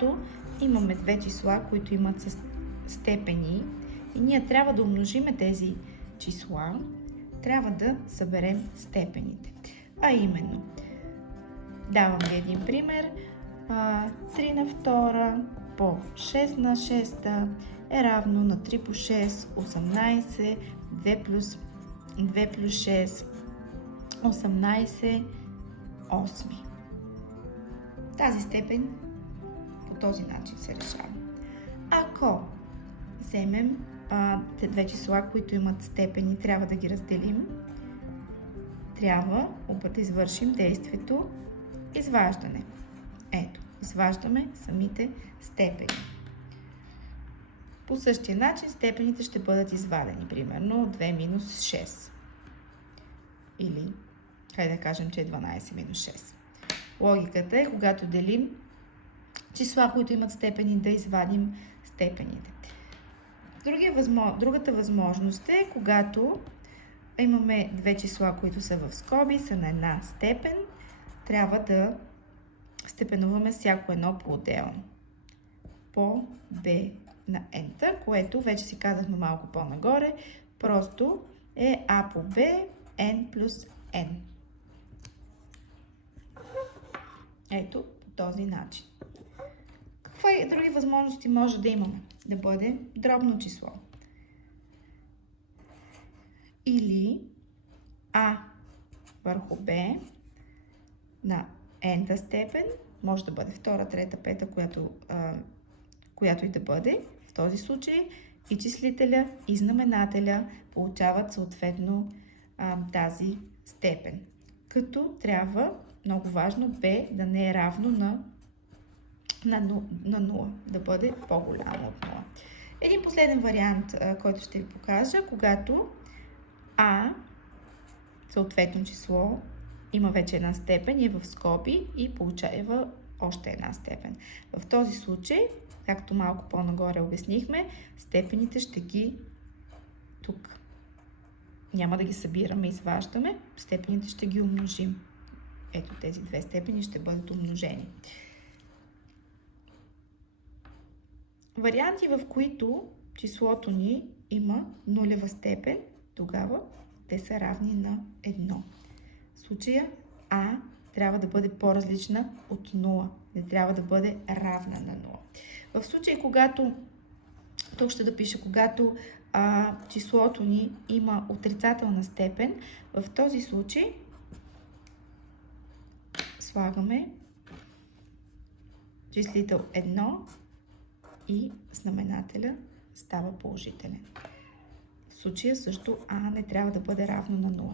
Когато имаме две числа, които имат степени и ние трябва да умножим тези числа, трябва да съберем степените. А именно, давам ви един пример. 3 на 2 по 6 на 6 е равно на 3 по 6, 18, 2 плюс 6, 18, 8. Тази степен по този начин се решава. Ако вземем две числа, които имат степени, трябва да ги разделим, трябва да извършим действието изваждане. Ето, изваждаме самите степени. По същия начин степените ще бъдат извадени, примерно 2 минус 6. Или, хайде да кажем, че е 12 минус 6. Логиката е, когато делим числа, които имат степени, да извадим степените. Другата възможност е, когато имаме две числа, които са в скоби, са на една степен, трябва да степенуваме всяко едно по-отделно. По b на n, което вече си казахме малко по-нагоре, просто е a по b, n плюс n. Ето по този начин. Какви други възможности може да имаме? Да бъде дробно число. Или a върху b на n-та степен, може да бъде втора, трета, пета, която и да бъде. В този случай и числителя, и знаменателя получават съответно тази степен. Като трябва, много важно, b да не е равно на 0, да бъде по-голямо от 0. Един последен вариант, който ще ви покажа, когато a, съответно число, има вече една степен и е в скоби и получава още една степен. В този случай, както малко по-нагоре обяснихме, степените ще ги тук. Няма да ги събираме, изваждаме, степените ще ги умножим. Ето тези две степени ще бъдат умножени. Варианти, в които числото ни има нулева степен, тогава те са равни на 1. В случая а трябва да бъде по-различна от 0. Не трябва да бъде равна на 0. В случай, когато, тук ще да пиша, когато числото ни има отрицателна степен, в този случай слагаме числител 1 и знаменателя става положителен. В случая също а не трябва да бъде равно на 0.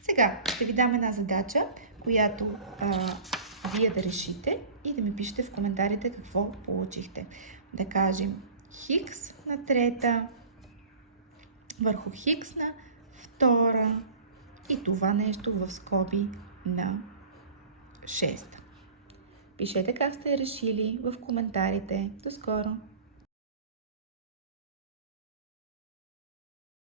Сега ще ви дам една задача, която вие да решите и да ми пишете в коментарите какво получихте. Да кажем хикс на трета върху хикс на втора и това нещо в скоби на 6. Пишете как сте решили в коментарите. До скоро!